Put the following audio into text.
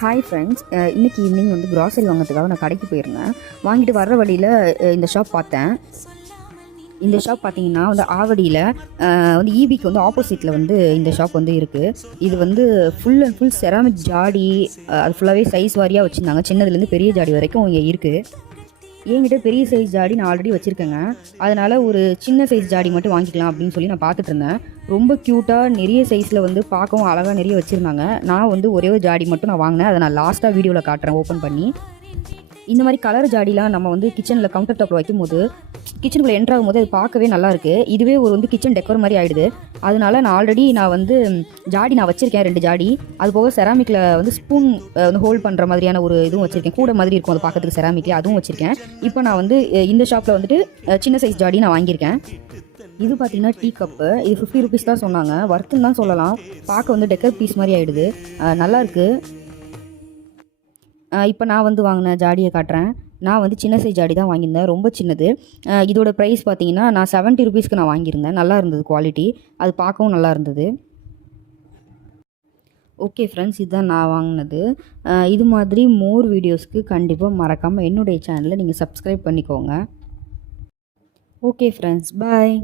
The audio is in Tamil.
ஹாய் ஃப்ரெண்ட்ஸ், இன்றைக்கி ஈவினிங் வந்து க்ராசரி வாங்கிறதுக்காக நான் கடைக்கு போயிருந்தேன். வாங்கிட்டு வர்ற வழியில் இந்த ஷாப் பார்த்தேன். இந்த ஷாப் பார்த்தீங்கன்னா வந்து ஆவடியில் வந்து ஈபிக்கு வந்து ஆப்போசிட்டில் வந்து இந்த ஷாப் வந்து இருக்குது. இது வந்து ஃபுல் அண்ட் ஃபுல் செராமிக் ஜாடி, அது ஃபுல்லாகவே சைஸ் வாரியாக வச்சுருந்தாங்க. சின்னதுலேருந்து பெரிய ஜாடி வரைக்கும் இங்கே இருக்குது. என்கிட்ட பெரிய சைஸ் ஜாடி நான் ஆல்ரெடி வச்சுருக்கேங்க. அதனால் ஒரு சின்ன சைஸ் ஜாடி மட்டும் வாங்கிக்கலாம் அப்படின்னு சொல்லி நான் பார்த்துட்டு இருந்தேன். ரொம்ப க்யூட்டாக நிறைய சைஸில் வந்து பார்க்கவும் அழகாக நிறைய வச்சுருந்தாங்க. நான் வந்து ஒரே ஒரு ஜாடி மட்டும் நான் வாங்கினேன். அதை நான் லாஸ்ட்டாக வீடியோவில் காட்டுறேன் ஓப்பன் பண்ணி. இந்த மாதிரி கலர் ஜாடிலாம் நம்ம வந்து கிச்சனில் கவுண்டர் டாப்பில் வைக்கும்போது கிச்சனுக்குள்ளே என்ட்ரு ஆகும்போது அது பார்க்கவே நல்லாயிருக்கு. இதுவே ஒரு வந்து கிச்சன் டெக்கோர் மாதிரி ஆகிடுது. அதனால நான் வந்து ஜாடி நான் வச்சுருக்கேன் 2 ஜாடி. அது போக செராமிக்கில் வந்து ஸ்பூன் வந்து ஹோல்ட் பண்ணுற மாதிரியான ஒரு இதுவும் வச்சுருக்கேன். கூட மாதிரி இருக்கும் அது பார்க்கறதுக்கு செராமிக்கில், அதுவும் வச்சுருக்கேன். இப்போ நான் வந்து இந்த ஷாப்பில் வந்துட்டு சின்ன சைஸ் ஜாடி நான் வாங்கியிருக்கேன். இது பார்த்திங்கன்னா டீ கப்பு. இது 50 ருபீஸ் தான் சொன்னாங்க. ஒர்த்துன்னு தான் சொல்லலாம். பார்க்க வந்து டெக்கர் பீஸ் மாதிரி ஆகிடுது. நல்லாயிருக்கு. இப்போ நான் வந்து வாங்கின ஜாடியை காட்டுறேன். நான் வந்து சின்ன சைஸ் ஜாடி தான் வாங்கியிருந்தேன், ரொம்ப சின்னது. இதோட ப்ரைஸ் பார்த்திங்கன்னா நான் 70 ருபீஸ்க்கு நான் வாங்கியிருந்தேன். நல்லா இருந்தது குவாலிட்டி, அது பார்க்கவும் நல்லா இருந்தது. ஓகே ஃப்ரெண்ட்ஸ், இதுதான் நான் வாங்கினது. இது மாதிரி மோர் வீடியோஸ்க்கு கண்டிப்பாக மறக்காமல் என்னுடைய சேனலை நீங்கள் சப்ஸ்கிரைப் பண்ணிக்கோங்க. ஓகே ஃப்ரெண்ட்ஸ், பாய்.